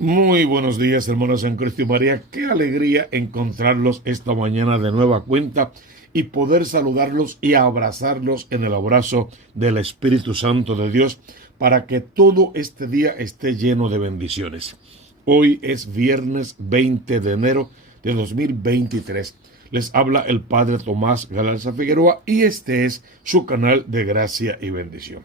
Muy buenos días, hermanos en Cristo y María. Qué alegría encontrarlos esta mañana de nueva cuenta y poder saludarlos y abrazarlos en el abrazo del Espíritu Santo de Dios para que todo este día esté lleno de bendiciones. Hoy es viernes 20 de enero de 2023. Les habla el Padre Tomás Galarza Figueroa y este es su canal de gracia y bendición.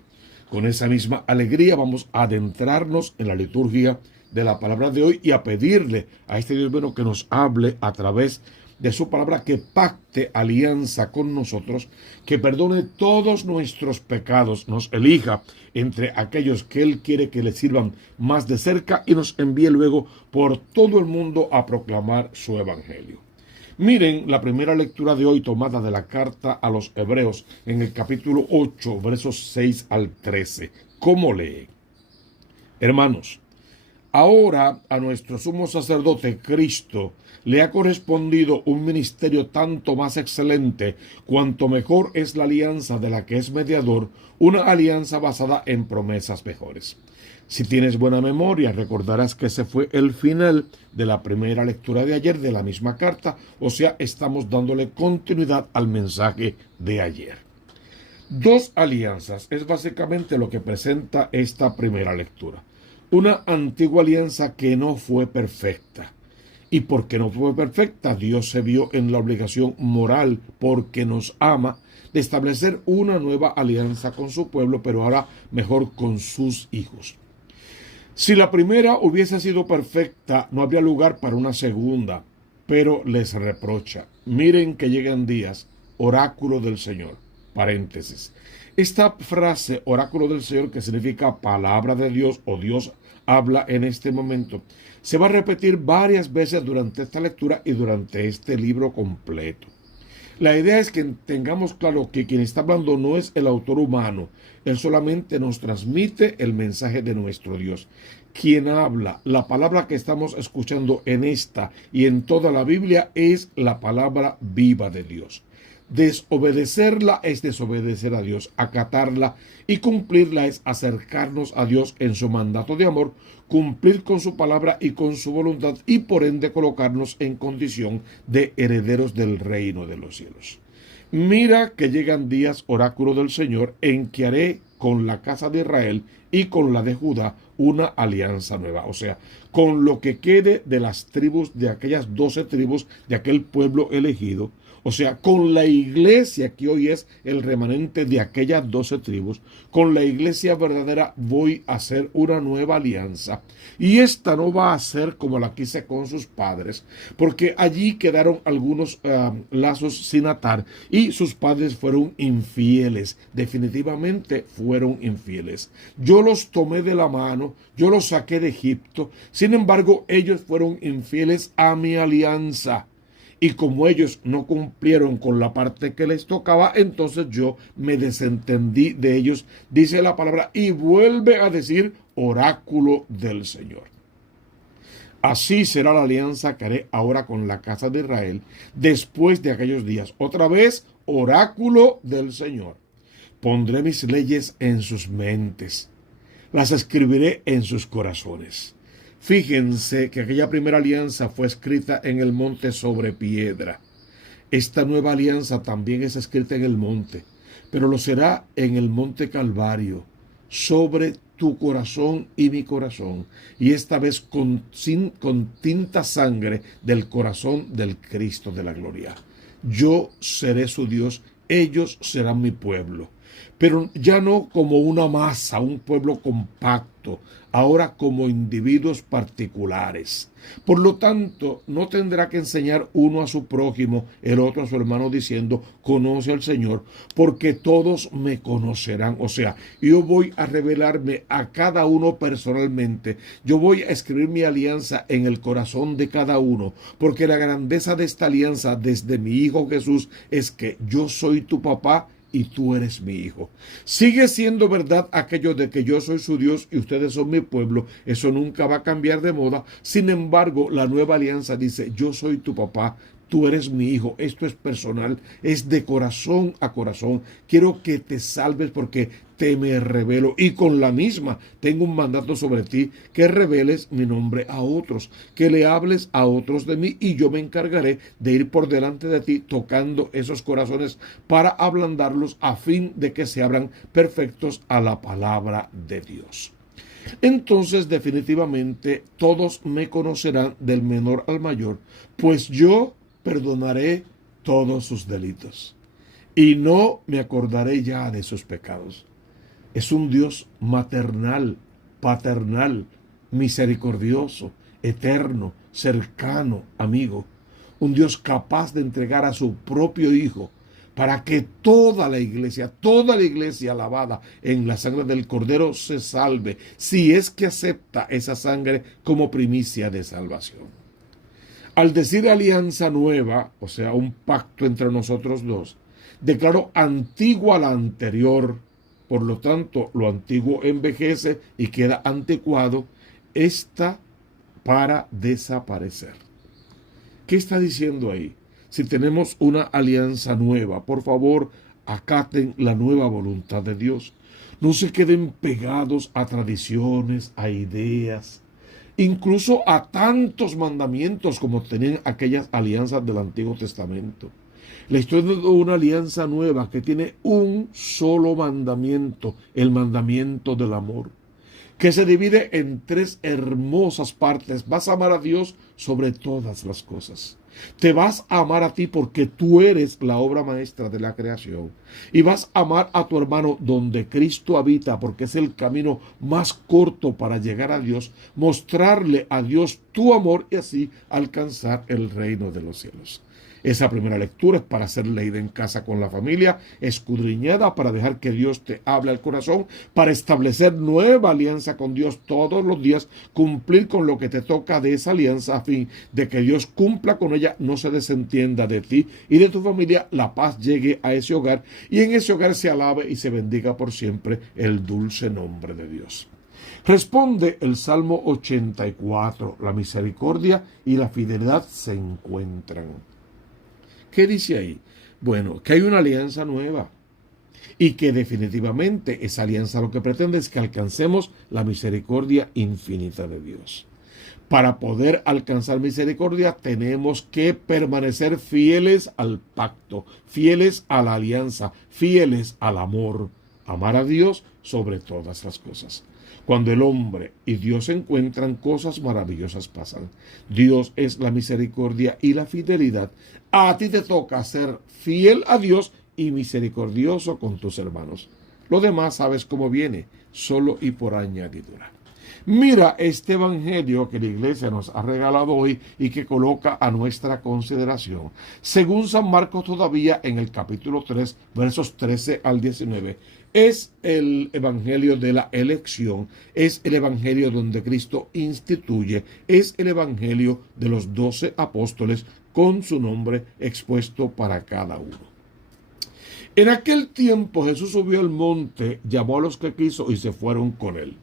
Con esa misma alegría vamos a adentrarnos en la liturgia de la palabra de hoy y a pedirle a este Dios bueno que nos hable a través de su palabra, que pacte alianza con nosotros, que perdone todos nuestros pecados, nos elija entre aquellos que Él quiere que le sirvan más de cerca y nos envíe luego por todo el mundo a proclamar su evangelio. Miren la primera lectura de hoy tomada de la carta a los Hebreos en el capítulo 8, versos 6 al 13. ¿Cómo lee? Hermanos, ahora a nuestro sumo sacerdote Cristo le ha correspondido un ministerio tanto más excelente cuanto mejor es la alianza de la que es mediador, una alianza basada en promesas mejores. Si tienes buena memoria, recordarás que ese fue el final de la primera lectura de ayer de la misma carta, o sea, estamos dándole continuidad al mensaje de ayer. Dos alianzas es básicamente lo que presenta esta primera lectura. Una antigua alianza que no fue perfecta. Y porque no fue perfecta, Dios se vio en la obligación moral, porque nos ama, de establecer una nueva alianza con su pueblo, pero ahora mejor con sus hijos. Si la primera hubiese sido perfecta, no habría lugar para una segunda, pero les reprocha. Miren que llegan días, oráculo del Señor. Paréntesis. Esta frase, oráculo del Señor, que significa palabra de Dios o Dios habla en este momento, se va a repetir varias veces durante esta lectura y durante este libro completo. La idea es que tengamos claro que quien está hablando no es el autor humano, él solamente nos transmite el mensaje de nuestro Dios. Quien habla, la palabra que estamos escuchando en esta y en toda la Biblia es la palabra viva de Dios. Desobedecerla es desobedecer a Dios, acatarla y cumplirla es acercarnos a Dios en su mandato de amor, cumplir con su palabra y con su voluntad y por ende colocarnos en condición de herederos del reino de los cielos. Mira que llegan días, oráculo del Señor, en que haré con la casa de Israel y con la de Judá una alianza nueva, o sea, con lo que quede de las tribus, de aquellas 12 tribus, de aquel pueblo elegido, o sea, con la iglesia que hoy es el remanente de aquellas 12 tribus, con la iglesia verdadera voy a hacer una nueva alianza. Y esta no va a ser como la que hice con sus padres, porque allí quedaron algunos lazos sin atar y sus padres fueron infieles, definitivamente fueron infieles. Yo los tomé de la mano, yo los saqué de Egipto, sin embargo ellos fueron infieles a mi alianza. Y como ellos no cumplieron con la parte que les tocaba, entonces yo me desentendí de ellos, dice la palabra, y vuelve a decir oráculo del Señor. Así será la alianza que haré ahora con la casa de Israel después de aquellos días. Otra vez, oráculo del Señor. Pondré mis leyes en sus mentes, las escribiré en sus corazones. Fíjense que aquella primera alianza fue escrita en el monte sobre piedra. Esta nueva alianza también es escrita en el monte, pero lo será en el monte Calvario, sobre tu corazón y mi corazón, y esta vez con tinta sangre del corazón del Cristo de la gloria. Yo seré su Dios, ellos serán mi pueblo, pero ya no como una masa, un pueblo compacto, ahora como individuos particulares. Por lo tanto, no tendrá que enseñar uno a su prójimo, el otro a su hermano, diciendo, conoce al Señor, porque todos me conocerán. O sea, yo voy a revelarme a cada uno personalmente. Yo voy a escribir mi alianza en el corazón de cada uno, porque la grandeza de esta alianza desde mi Hijo Jesús es que yo soy tu papá y tú eres mi hijo. Sigue siendo verdad aquello de que yo soy su Dios y ustedes son mi pueblo. Eso nunca va a cambiar de moda. Sin embargo, la nueva alianza dice, yo soy tu papá, tú eres mi hijo. Esto es personal, es de corazón a corazón. Quiero que te salves porque te me revelo, y con la misma tengo un mandato sobre ti, que reveles mi nombre a otros, que le hables a otros de mí, y yo me encargaré de ir por delante de ti tocando esos corazones para ablandarlos a fin de que se abran perfectos a la palabra de Dios. Entonces definitivamente todos me conocerán del menor al mayor, pues yo perdonaré todos sus delitos y no me acordaré ya de sus pecados. Es un Dios maternal, paternal, misericordioso, eterno, cercano, amigo. Un Dios capaz de entregar a su propio Hijo para que toda la iglesia lavada en la sangre del Cordero se salve, si es que acepta esa sangre como primicia de salvación. Al decir alianza nueva, o sea, un pacto entre nosotros dos, declaró antigua la anterior. Por lo tanto, lo antiguo envejece y queda anticuado, está para desaparecer. ¿Qué está diciendo ahí? Si tenemos una alianza nueva, por favor, acaten la nueva voluntad de Dios. No se queden pegados a tradiciones, a ideas, incluso a tantos mandamientos como tenían aquellas alianzas del Antiguo Testamento. Le estoy dando una alianza nueva que tiene un solo mandamiento, el mandamiento del amor, que se divide en 3 hermosas partes. Vas a amar a Dios sobre todas las cosas. Te vas a amar a ti porque tú eres la obra maestra de la creación. Y vas a amar a tu hermano donde Cristo habita, porque es el camino más corto para llegar a Dios, mostrarle a Dios tu amor y así alcanzar el reino de los cielos. Esa primera lectura es para ser leída en casa con la familia, escudriñada para dejar que Dios te hable al corazón, para establecer nueva alianza con Dios todos los días, cumplir con lo que te toca de esa alianza a fin de que Dios cumpla con ella, no se desentienda de ti y de tu familia, la paz llegue a ese hogar y en ese hogar se alabe y se bendiga por siempre el dulce nombre de Dios. Responde el Salmo 84, la misericordia y la fidelidad se encuentran. ¿Qué dice ahí? Bueno, que hay una alianza nueva y que definitivamente esa alianza lo que pretende es que alcancemos la misericordia infinita de Dios. Para poder alcanzar misericordia tenemos que permanecer fieles al pacto, fieles a la alianza, fieles al amor, amar a Dios sobre todas las cosas. Cuando el hombre y Dios se encuentran, cosas maravillosas pasan. Dios es la misericordia y la fidelidad. A ti te toca ser fiel a Dios y misericordioso con tus hermanos. Lo demás sabes cómo viene, solo y por añadidura. Mira este evangelio que la iglesia nos ha regalado hoy y que coloca a nuestra consideración. Según San Marcos todavía en el capítulo 3, versos 13 al 19. Es el evangelio de la elección, es el evangelio donde Cristo instituye, es el evangelio de los 12 apóstoles con su nombre expuesto para cada uno. En aquel tiempo Jesús subió al monte, llamó a los que quiso y se fueron con él.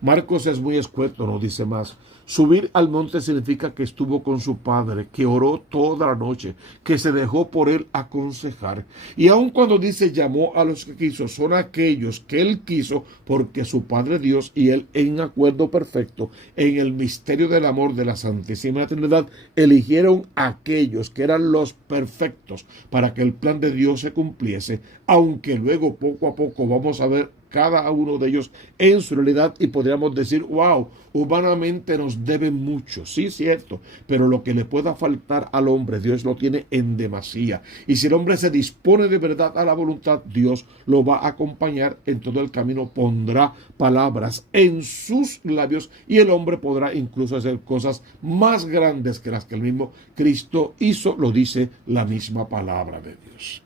Marcos es muy escueto, no dice más. Subir al monte significa que estuvo con su padre, que oró toda la noche, que se dejó por él aconsejar. Y aun cuando dice llamó a los que quiso, son aquellos que él quiso porque su Padre Dios y él en acuerdo perfecto en el misterio del amor de la Santísima Trinidad eligieron a aquellos que eran los perfectos para que el plan de Dios se cumpliese, aunque luego poco a poco vamos a ver cada uno de ellos en su realidad y podríamos decir, wow, humanamente nos deben mucho, sí, cierto, pero lo que le pueda faltar al hombre, Dios lo tiene en demasía. Y si el hombre se dispone de verdad a la voluntad, Dios lo va a acompañar en todo el camino, pondrá palabras en sus labios y el hombre podrá incluso hacer cosas más grandes que las que el mismo Cristo hizo, lo dice la misma palabra de Dios.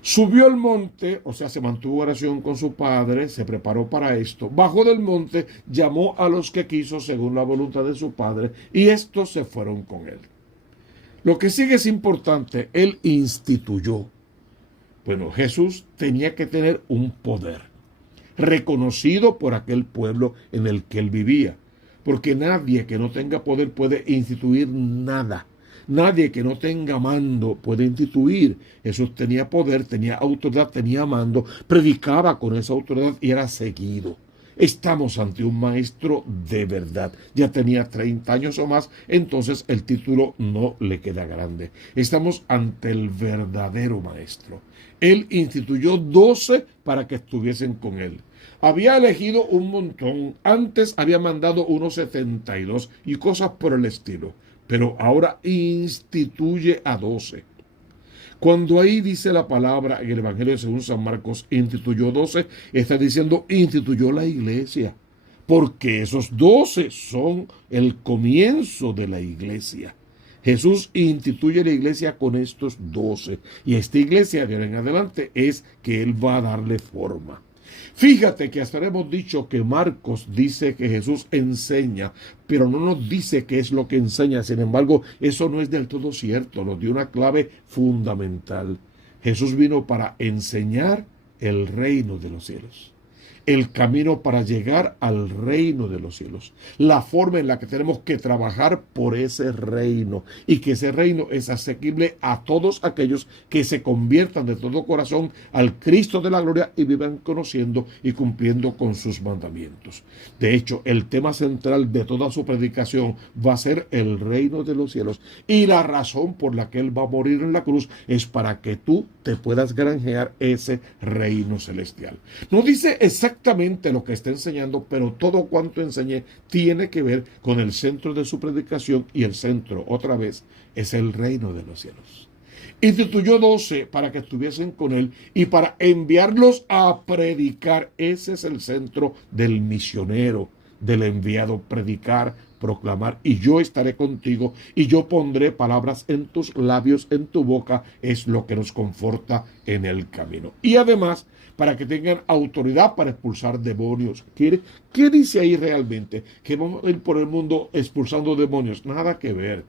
Subió al monte, o sea, se mantuvo en oración con su padre, se preparó para esto. Bajó del monte, llamó a los que quiso según la voluntad de su padre, y estos se fueron con él. Lo que sigue es importante, él instituyó. Bueno, Jesús tenía que tener un poder, reconocido por aquel pueblo en el que él vivía, porque nadie que no tenga poder puede instituir nada. Nadie que no tenga mando puede instituir. Jesús tenía poder, tenía autoridad, tenía mando, predicaba con esa autoridad y era seguido. Estamos ante un maestro de verdad. Ya tenía 30 años o más, entonces el título no le queda grande. Estamos ante el verdadero maestro. Él instituyó 12 para que estuviesen con él. Había elegido un montón. Antes había mandado unos 72 y cosas por el estilo. Pero ahora instituye a 12. Cuando ahí dice la palabra en el Evangelio según San Marcos, instituyó 12, está diciendo instituyó la iglesia. Porque esos 12 son el comienzo de la iglesia. Jesús instituye la iglesia con estos 12. Y esta iglesia de ahora en adelante es que Él va a darle forma. Fíjate que hasta hemos dicho que Marcos dice que Jesús enseña, pero no nos dice qué es lo que enseña. Sin embargo, eso no es del todo cierto. Nos dio una clave fundamental. Jesús vino para enseñar el reino de los cielos. El camino para llegar al reino de los cielos. La forma en la que tenemos que trabajar por ese reino. Y que ese reino es asequible a todos aquellos que se conviertan de todo corazón al Cristo de la gloria y vivan conociendo y cumpliendo con sus mandamientos. De hecho, el tema central de toda su predicación va a ser el reino de los cielos. Y la razón por la que Él va a morir en la cruz es para que tú te puedas granjear ese reino celestial. No dice exactamente lo que está enseñando, pero todo cuanto enseñe tiene que ver con el centro de su predicación, y el centro, otra vez, es el reino de los cielos. Instituyó 12 para que estuviesen con él y para enviarlos a predicar. Ese es el centro del misionero, del enviado: predicar, proclamar. Y yo estaré contigo y yo pondré palabras en tus labios, en tu boca. Es lo que nos conforta en el camino. Y además, para que tengan autoridad para expulsar demonios. ¿Qué dice ahí realmente? ¿Que vamos a ir por el mundo expulsando demonios? Nada que ver.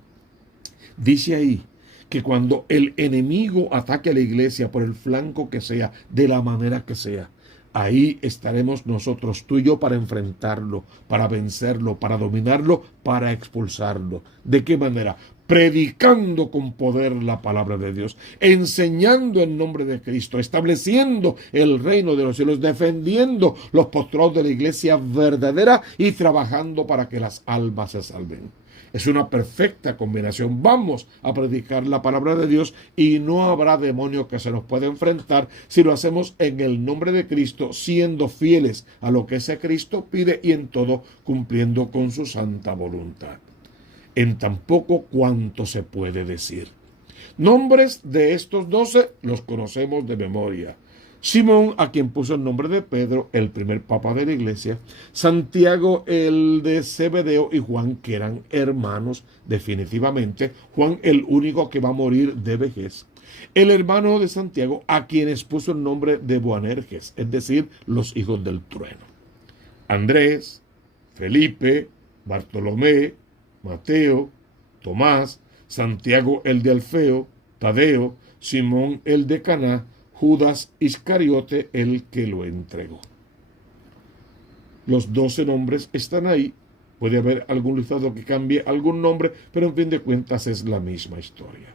Dice ahí que cuando el enemigo ataque a la iglesia por el flanco que sea, de la manera que sea, ahí estaremos nosotros, tú y yo, para enfrentarlo, para vencerlo, para dominarlo, para expulsarlo. ¿De qué manera? Predicando con poder la palabra de Dios, enseñando en nombre de Cristo, estableciendo el reino de los cielos, defendiendo los postulados de la iglesia verdadera y trabajando para que las almas se salven. Es una perfecta combinación. Vamos a predicar la palabra de Dios y no habrá demonio que se nos pueda enfrentar si lo hacemos en el nombre de Cristo, siendo fieles a lo que ese Cristo pide y en todo cumpliendo con su santa voluntad. En tan poco cuanto se puede decir. Nombres de estos 12 los conocemos de memoria. Simón, a quien puso el nombre de Pedro, el primer papa de la iglesia. Santiago, el de Zebedeo, y Juan, que eran hermanos definitivamente. Juan, el único que va a morir de vejez. El hermano de Santiago, a quienes puso el nombre de Boanerges, es decir, los hijos del trueno. Andrés, Felipe, Bartolomé, Mateo, Tomás, Santiago el de Alfeo, Tadeo, Simón el de Caná, Judas Iscariote el que lo entregó. Los 12 nombres están ahí. Puede haber algún listado que cambie algún nombre, pero en fin de cuentas es la misma historia.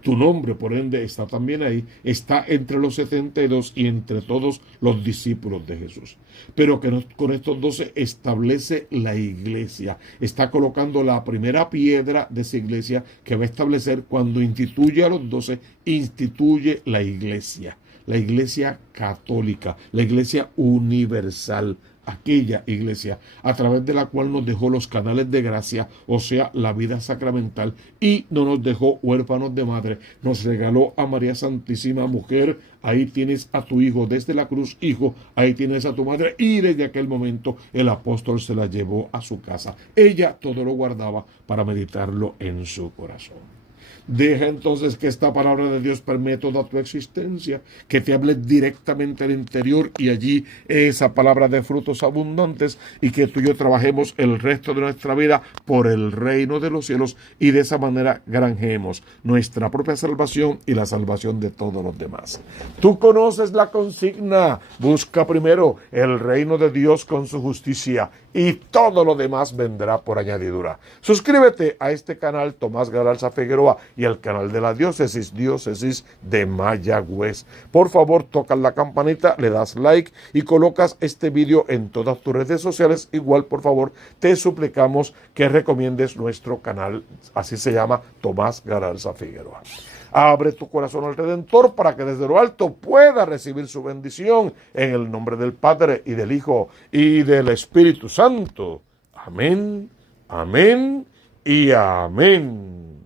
Tu nombre, por ende, está también ahí, está entre los 72 y entre todos los discípulos de Jesús. Pero que con estos 12 establece la iglesia. Está colocando la primera piedra de esa iglesia que va a establecer cuando instituye a los 12, instituye la iglesia católica, la iglesia universal. Aquella iglesia a través de la cual nos dejó los canales de gracia, o sea, la vida sacramental, y no nos dejó huérfanos de madre, nos regaló a María Santísima. Mujer, ahí tienes a tu hijo desde la cruz, hijo, ahí tienes a tu madre, y desde aquel momento el apóstol se la llevó a su casa. Ella todo lo guardaba para meditarlo en su corazón. Deja entonces que esta palabra de Dios permee toda tu existencia, que te hable directamente al interior y allí esa palabra de frutos abundantes, y que tú y yo trabajemos el resto de nuestra vida por el reino de los cielos y de esa manera granjemos nuestra propia salvación y la salvación de todos los demás. Tú conoces la consigna: busca primero el reino de Dios con su justicia y todo lo demás vendrá por añadidura. Suscríbete a este canal Tomás Galarza Figueroa y el canal de la Diócesis de Mayagüez. Por favor, tocas la campanita, le das like y colocas este vídeo en todas tus redes sociales. Igual, por favor, te suplicamos que recomiendes nuestro canal, así se llama, Tomás Galarza Figueroa. Abre tu corazón al Redentor para que desde lo alto pueda recibir su bendición en el nombre del Padre y del Hijo y del Espíritu Santo. Amén, amén y amén.